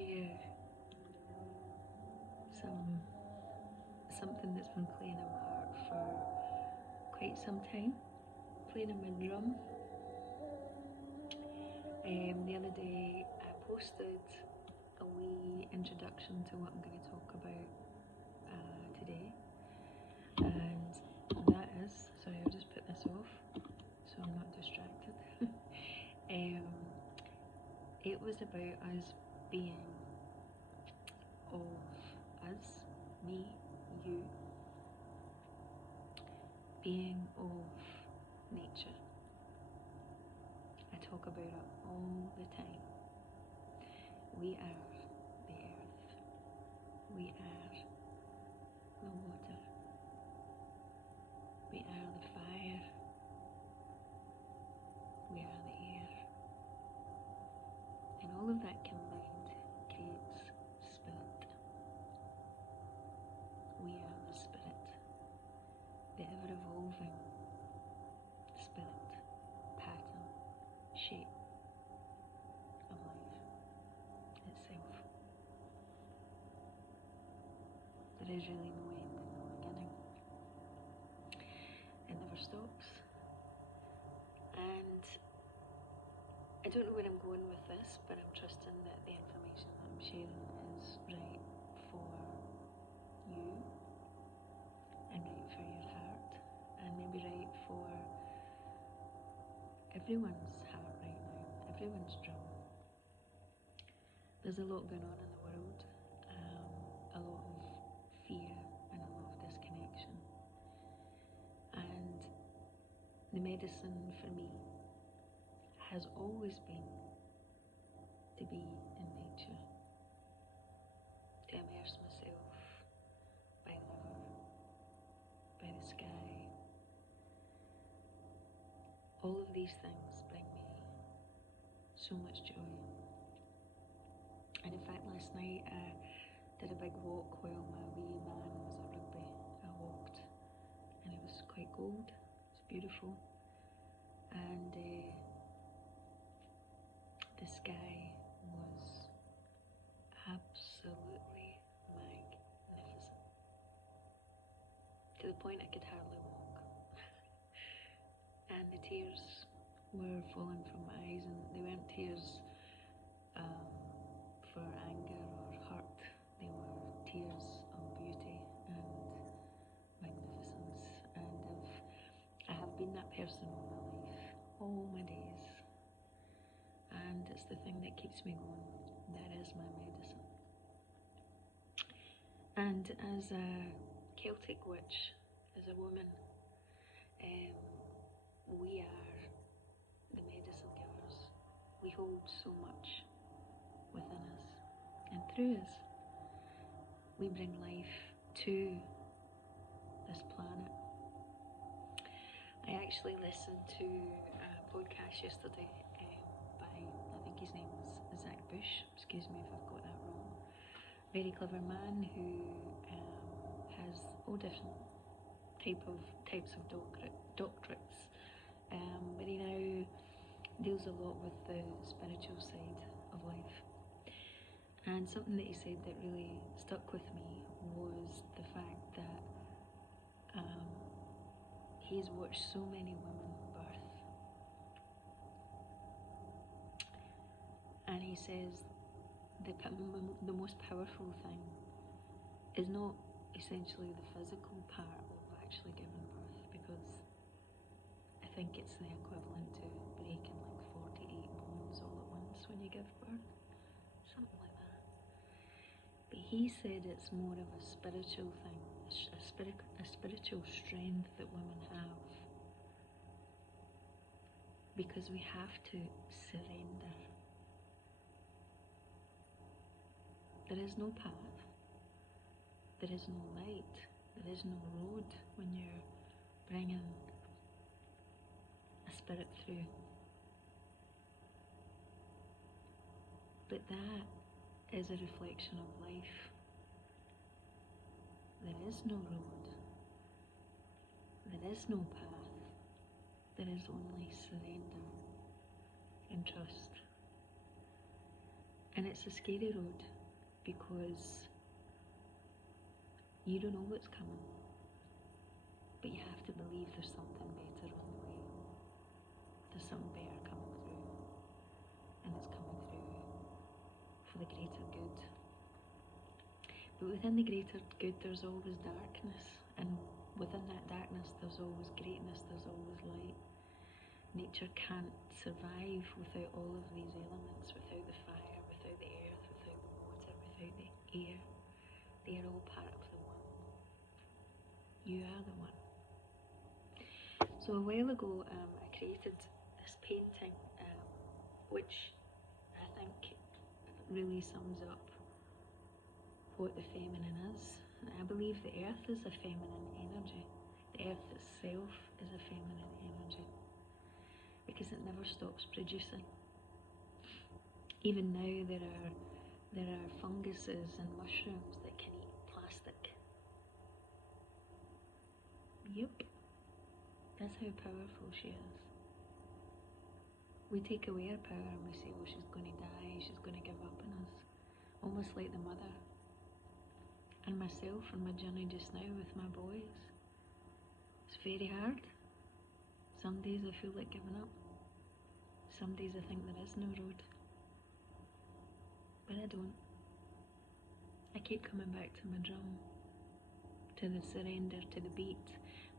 share something that's been playing in my heart for quite some time, playing in my drum. The other day I posted a wee introduction to what I'm going to talk about today, and that is, sorry, I'll just put this off so I'm not distracted. It was about us being of us, me, you, being of nature. I talk about it all the time. We are the earth. We are the water. We are the fire. We are the air. And all of that combined creates spirit. We are the spirit, the ever-evolving spirit, pattern, shape of life itself. There is really no end and no beginning. It never stops. And I don't know where I'm going with this, but I'm trusting that the information that I'm sharing is right for you, and right for your heart, and maybe right for everyone's heart right now, everyone's drum. There's a lot going on in the world, a lot of fear and a lot of disconnection. And the medicine for me has always been to be in nature, to immerse myself by the river, by the sky. All of these things bring me so much joy. And in fact, last night I did a big walk while my wee man was at rugby. I walked, and it was quite cold. It was beautiful, and the sky was absolutely magnificent, to the point I could hardly walk. And the tears were falling from my eyes, and they weren't tears for anger or hurt. They were tears of beauty and magnificence. And I have been that person all my life, all my days. And it's the thing that keeps me going. That is my medicine. And as a Celtic witch, as a woman, we are the medicine givers. We hold so much within us, and through us, we bring life to this planet. I actually listened to a podcast yesterday by, I think his name was Zach Bush, excuse me if I've got that wrong. Very clever man who has all different types of doctorates, but he now deals a lot with the spiritual side of life. And something that he said that really stuck with me was the fact that he's watched so many women birth. And he says the most powerful thing is not essentially the physical part of actually giving birth, because I think it's the equivalent to breaking like 48 bones all at once when you give birth, something like that. But he said it's more of a spiritual thing, a spiritual strength that women have, because we have to surrender. There is no path, there is no light, there is no road when you're bringing a spirit through. But that is a reflection of life. There is no road, there is no path, there is only surrender and trust. And it's a scary road because you don't know what's coming, but you have to believe there's something better on the way. There's something better coming through, and it's coming through for the greater good. But within the greater good, there's always darkness, and within that darkness, there's always greatness, there's always light. Nature can't survive without all of these elements, without the fire, without the earth, without the water, without the air. They are all part of the one. You are the one. So a while ago, I created this painting, which I think really sums up what the feminine is. I believe the earth is a feminine energy. The earth itself is a feminine energy, because it never stops producing. Even now there are funguses and mushrooms that can eat plastic. Yep, that's how powerful she is. We take away her power and we say, oh, she's going to die, she's going to give up on us. Almost like the mother. And myself and my journey just now with my boys. It's very hard. Some days I feel like giving up. Some days I think there is no road. But I don't. I keep coming back to my drum, to the surrender, to the beat,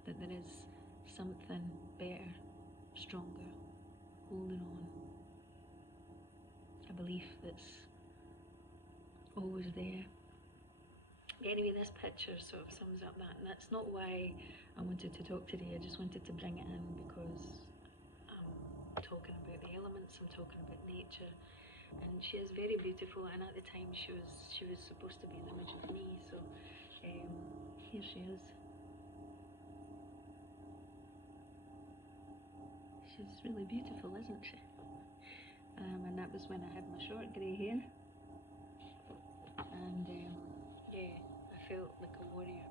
that there is something better, stronger, holding on. A belief that's always there. Anyway, this picture sort of sums up that, and that's not why I wanted to talk today. I just wanted to bring it in because I'm talking about the elements, I'm talking about nature, and she is very beautiful. And at the time, she was supposed to be an image of me. So here she is. She's really beautiful, isn't she? And that was when I had my short grey hair, and yeah, I felt like a warrior.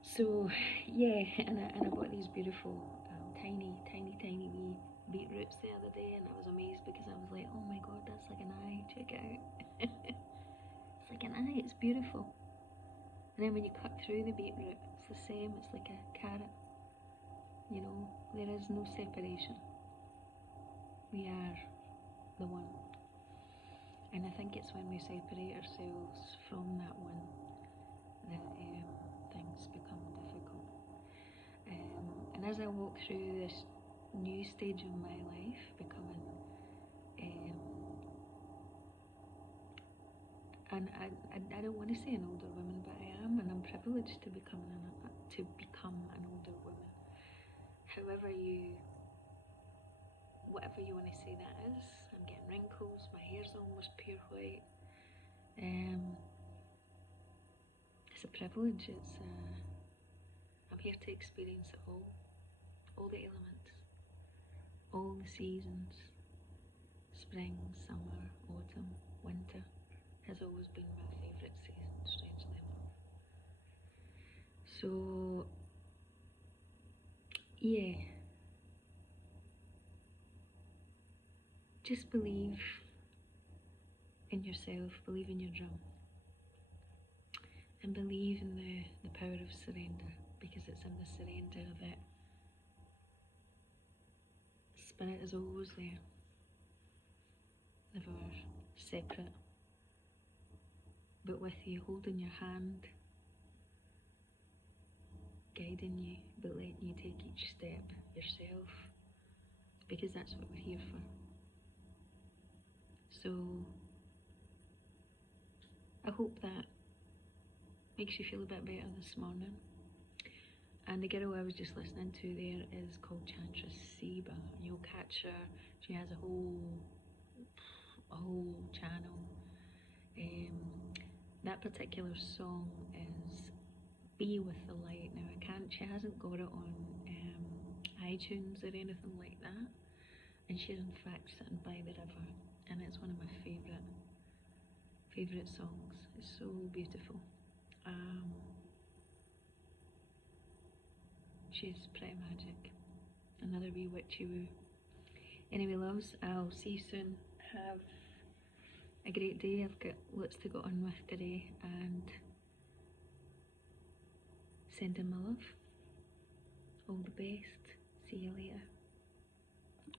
So yeah, and I bought these beautiful tiny wee beetroots the other day, and I was amazed because I was like, oh my god, that's like an eye, check it out. It's like an eye, it's beautiful. And then when you cut through the beetroot, it's the same, it's like a carrot. You know, there is no separation. We are the one. And I think it's when we separate ourselves from that one that things become difficult. And as I walk through this new stage of my life, becoming, and I don't want to say an older woman, but I am, and I'm privileged to become an older woman. However whatever you want to say that is. I'm getting wrinkles, my hair's almost pure white. It's a privilege. I'm here to experience it all the elements, all the seasons. Spring, summer, autumn, winter has always been my favourite season, strangely enough. So yeah, just believe in yourself, believe in your drum, and believe in the power of surrender, because it's in the surrender that spirit is always there, never separate, but with you, holding your hand, guiding you, but letting you take each step yourself, because that's what we're here for. So I hope that makes you feel a bit better this morning. And the girl I was just listening to there is called Chantra Siba. You'll catch her. She has a whole channel. That particular song is Be With the Light. Now she hasn't got it on iTunes or anything like that. And she's in fact sitting by the river, and it's one of my favourite songs. It's so beautiful. She's pretty magic. Another wee witchy woo. Anyway, loves, I'll see you soon. Have a great day. I've got lots to go on with today, and sending my love. All the best. See you later.